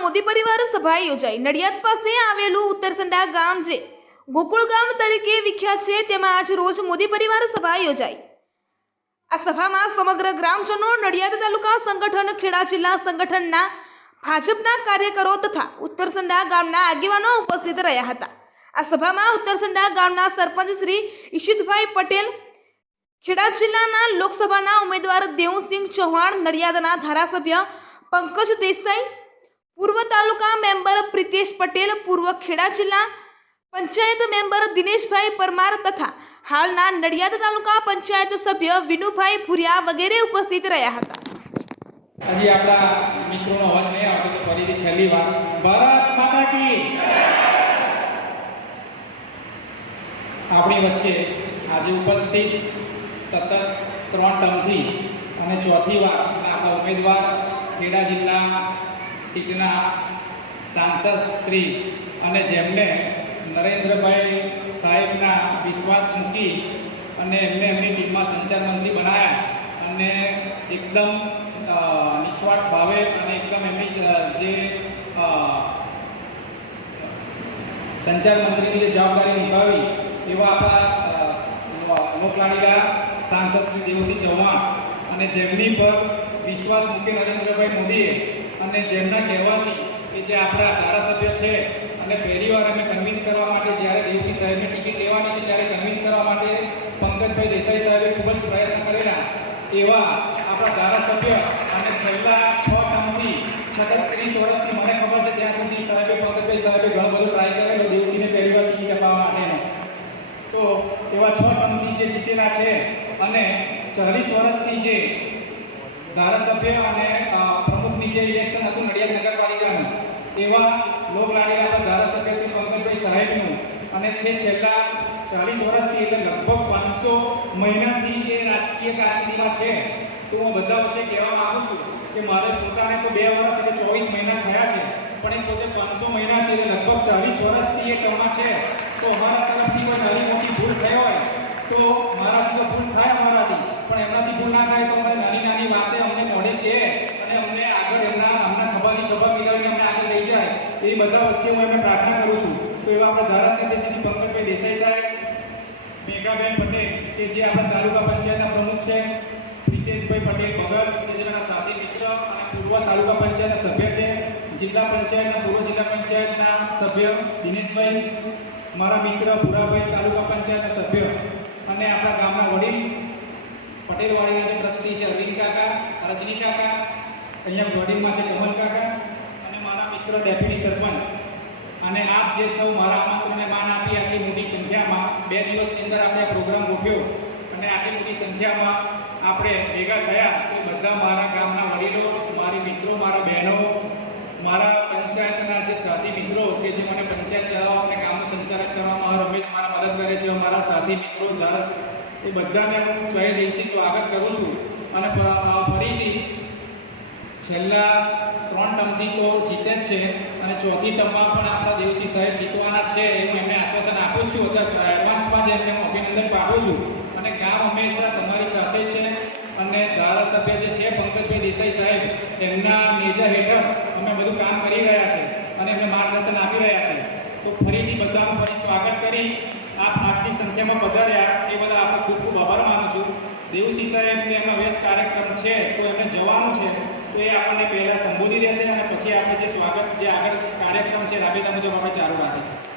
પરિવાર સભા યોજાઈ. નડિયાદ પાસે આવેલું ઉત્તરસંડા ગામ જે ગોકુળ ગામ તરીકે વિખ્યાત છે, તેમાં આજ રોજ મોદી પરિવાર સભા યોજાઈ. આ સભામાં સમગ્ર ગ્રામજનો નડિયાદ તાલુકા સંગઠન, ખેડા જિલ્લા સંગઠનના ભાજપના કાર્યકરો તથા ઉત્તરસંડા ગામના આગેવાનો ઉપસ્થિત રહ્યા હતા. આ સભામાં ઉત્તરસંડા ગામના સરપંચ શ્રી ઈશિતભાઈ પટેલ, ખેડા જિલ્લાના લોકસભાના ઉમેદવાર દેવુસિંહ ચૌહાણ, નડિયાદના ધારાસભ્ય પંકજ દેસાઈ પૂર્વ તાલુકા મેમ્બર પ્રિતેશ પટેલ, પૂર્વ ખેડા જિલ્લા પંચાયત મેમ્બર દિનેશભાઈ પરમાર તથા હાલના નડિયાદ તાલુકા પંચાયત સભ્ય વિનુભાઈ ભુરિયા વગેરે ઉપસ્થિત રહ્યા હતા. હજી આપણા મિત્રોનો અવાજ નહીં આવતો તો ફરીથી છેલ્લી વાર. ભારત માતા કી આપણી વચ્ચે આજે ઉપસ્થિત સતત ત્રણ ટર્મથી અને ચોથી વાર આપણા ઉમેદવાર ખેડા જિલ્લા સીટના સાંસદ શ્રી અને જેમને નરેન્દ્રભાઈ સાહેબના વિશ્વાસ મૂકી અને એમને એમની ટીમમાં સંચાર મંત્રી બનાવ્યા અને એકદમ નિસ્વાર્થ ભાવે અને એકદમ એમની જે સંચાર મંત્રીની જે જવાબદારી નિભાવી એવા આપણા લોકલાડીલા સાંસદ શ્રી દેવસિંહ ચૌહાણ અને જેમની પર વિશ્વાસ મૂકી નરેન્દ્રભાઈ મોદીએ અને જેમના કહેવાથી કે જે આપણા ધારાસભ્ય છે અને પહેલીવાર અમે કન્વિન્સ કરવા માટે જ્યારે દેવજી સાહેબને ટિકિટ લેવાની હતી ત્યારે કન્વિન્સ કરવા માટે પંકજભાઈ દેસાઈ સાહેબે ખૂબ જ પ્રયત્ન કરેલા એવા આપણા ધારાસભ્ય અને છેલ્લા છ ટર્મથી છતાં ત્રીસ વર્ષથી મને ખબર છે ત્યાં સુધી સાહેબે, પંકજભાઈ સાહેબે ઘણું બધું ટ્રાય કરેલું દેવજીને પહેલીવાર ટિકિટ અપાવવા માટેનો. તો એવા છ ટર્મથી જે જીતેલા છે અને ચાલીસ વર્ષથી જે ધારાસભ્ય અને પ્રમુખની જે ઇલેક્શન હતું નડિયાદ નગરપાલિકાનું, એવા લોકલાડીના આપણા ધારાસભ્ય શ્રી પંકજભાઈ સાહેબનું, અને છે છેલ્લા ચાલીસ વર્ષથી એટલે લગભગ પાંચસો મહિનાથી એ રાજકીય કારકિર્દીમાં છે, તો હું બધા વચ્ચે કહેવા માગું છું કે મારે પોતાને તો બે વર્ષ એટલે ચોવીસ મહિના થયા છે, પણ એ પોતે પાંચસો મહિનાથી એટલે લગભગ ચાલીસ વર્ષથી એ ટર્મમાં છે, તો અમારા તરફથી કોઈ નાની મોટી ભૂલ થઈ હોય, તો ભૂલ થાય અમારાથી પણ એમનાથી ભૂલ ના થાય તો અમારે નાની નાની વાતે અમને મોઢે કહે અને અમને આગળ એમના અમના ખભાથી ખભા મિલાવીને અમને આગળ લઈ જાય એ બધા વચ્ચે હું એમને પ્રાર્થના કરું છું. તો એવા આપણા ધારાસભ્ય શ્રી પંકજભાઈ દેસાઈ સાહેબ, મેઘાબેન પટેલ, કે જે આપણા તાલુકા પંચાયતના પ્રમુખ છે, પ્રિતેશભાઈ પટેલ ભગત, કે જે મારા સાથી મિત્ર અને પૂર્વ તાલુકા પંચાયતના સભ્ય છે, જિલ્લા પંચાયતના, પૂર્વ જિલ્લા પંચાયતના સભ્ય દિનેશભાઈ, મારા મિત્ર ભૂરાભાઈ તાલુકા પંચાયતના સભ્ય અને આપણા ગામના વડીલ પટેલવાડીના જે ટ્રસ્ટી છે અરવિંદ કાકા, રજની કાકા, અહીંયા વડીલમાં છે કમલ કાકા મિત્ર ડેપ્યુટી સરપંચ અને આપ જે સૌ મારા આમંત્રણને માન આપી આટલી મોટી સંખ્યામાં બે દિવસની અંદર આપણે આ પ્રોગ્રામ ગોઠવ્યો અને આટલી મોટી સંખ્યામાં આપણે ભેગા થયા તો બધા મારા ગામના વડીલો, મારી મિત્રો, મારા બહેનો, મારા પંચાયતના જે સાથી મિત્રો કે જે મને પંચાયત ચલાવવા અને કામનું સંચાલન કરવામાં રમેશ મારા મદદ કરે છે, મારા સાથી મિત્રો, ધારક, એ બધાને હું જય દિલથી સ્વાગત કરું છું. અને ફરીથી છેલ્લા ત્રણ ટર્મથી તો જીતે છે અને ચોથી ટર્મમાં પણ આપણા દેવસિંહ સાહેબ જીતવાના છે એવું એમને આશ્વાસન આપું છું. અત્યારે એડવાન્સમાં જ એમને હું અભિનંદન પાઠવું છું. અને ગામ હંમેશા તમારી સાથે છે અને ધારાસભ્ય જે છે, પંકજભાઈ દેસાઈ સાહેબ, એમના મેજર હેઠળ અમે બધું કામ કરી રહ્યા છે અને એમને માર્ગદર્શન આપી રહ્યા છે. તો ફરીથી બધાનું ફરી સ્વાગત કરી. આપ આટલી સંખ્યામાં પધાર્યા એ બદલ આપનો ખૂબ ખૂબ આભાર માનું છું દેવસિંહ સાહેબને એમનો વ્યસ્ત કાર્યક્રમ છે તો એમને જવાનું છે તો એ આપણને પહેલાં સંબોધી દેશે અને પછી આપણે જે સ્વાગત, જે આગળ કાર્યક્રમ છે રાબેતા મુજબ આપણે ચાલુ રાખીશું.